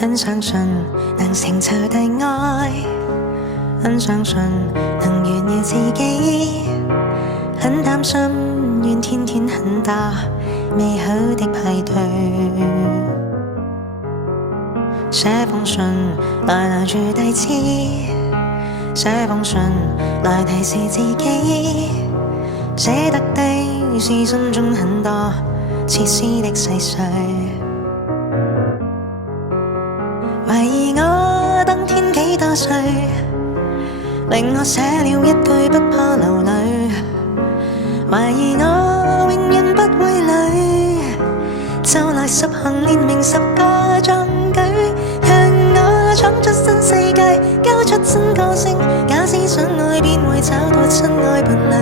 很相信能成就大愛，很相信能炫耀自己，很擔心願天天很多美好的派對。寫封信來留住地址，寫封信來提示自己，寫得的是心中很多切絲的細碎。懷疑我當天幾多歲，令我寫了一句不怕流淚。懷疑我永遠不會累，就來10行列明10個壯舉，讓我闖出新世界，交出新個性。假使相愛便會找到真愛伴侶，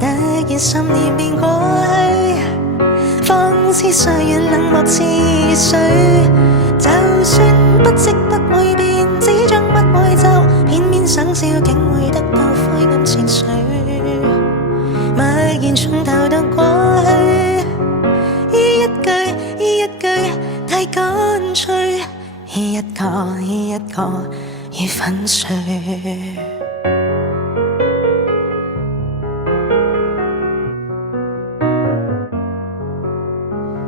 突然10年便過去，仿似歲月冷漠似水。就算不識不會變，紙張不會皺，偏偏想笑竟會得到灰暗情緒。默然從頭到過去，依一句太乾脆，依一個已粉碎。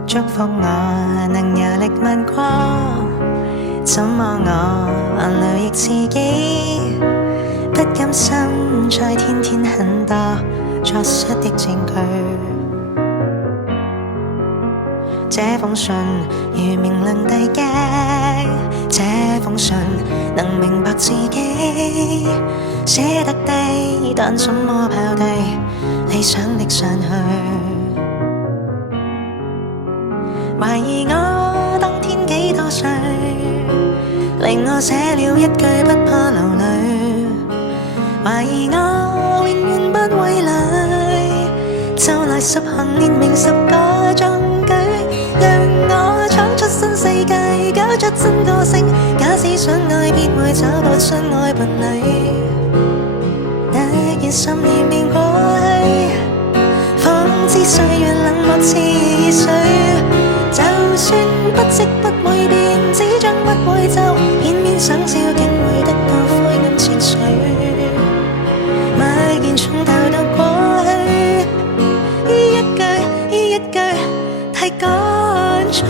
祝福我能遊歷萬國，怎麼我眼淚亦自己，不甘心再天天很多作失的證據。這封信如明亮大鏡，這封信能明白自己，寫得低但怎麼拋低理想的上去。懷疑我當天幾多歲，令我寫了一句不怕流淚。懷疑我永遠不會累，就來10行列明10個壯舉，讓我闖出新世界，交出新個性。假使相愛必會找到真愛伴侶，突然10年便過去，仿似歲月冷漠似水。就算不識不會變，紙張不會皺，偏偏想笑竟會得到灰暗情緒。默然從頭到過去，依一句太乾脆。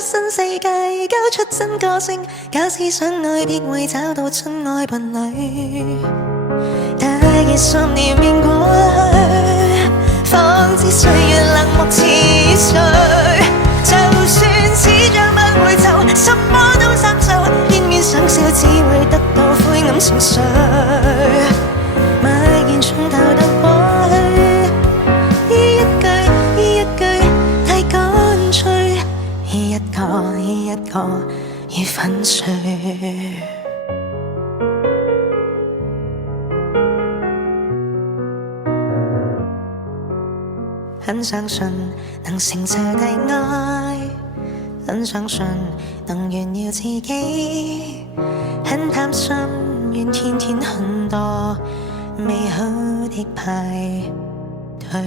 新世界，交出新個性。假使相愛必會找到真愛伴侶，突然10年便過去，仿似歲月冷漠似水。就算紙張不會皺，什麼都生鏽，偏偏想笑只會得到灰暗情緒。默然從頭到過去，依一句太乾脆，依一個已粉碎。很相信能成就大愛，很相信能炫耀自己，很擔心願天天很多美好的派對。